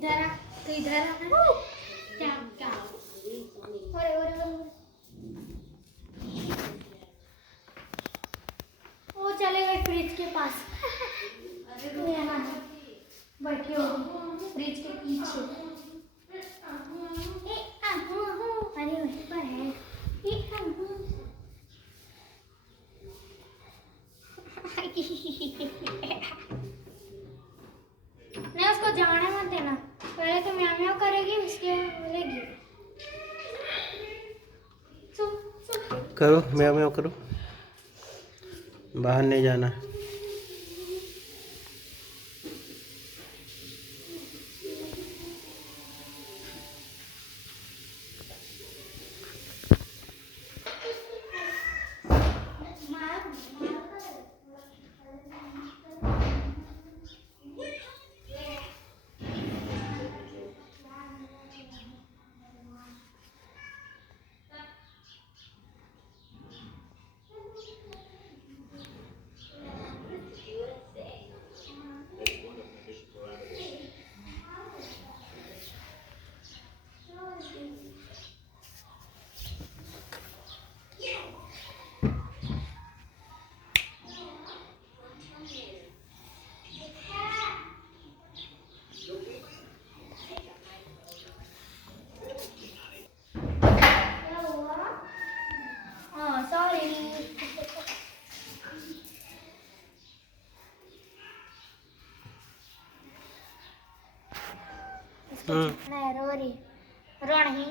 इधर आ, तो इधर आना। क्या क्या ओरे ओरे ओरे। वो चले गए फ्रिज के पास। तो यहाँ बैठी होगी फ्रिज के पीछे। अरे वहीं पर है। नहीं, उसको जाने मत देना। पहले तो म्याऊ म्याऊ करेगी, उसके बाद बोलेगी। करो म्याऊ म्याऊ करो, बाहर नहीं जाना। मैं रो रही, रो नहीं।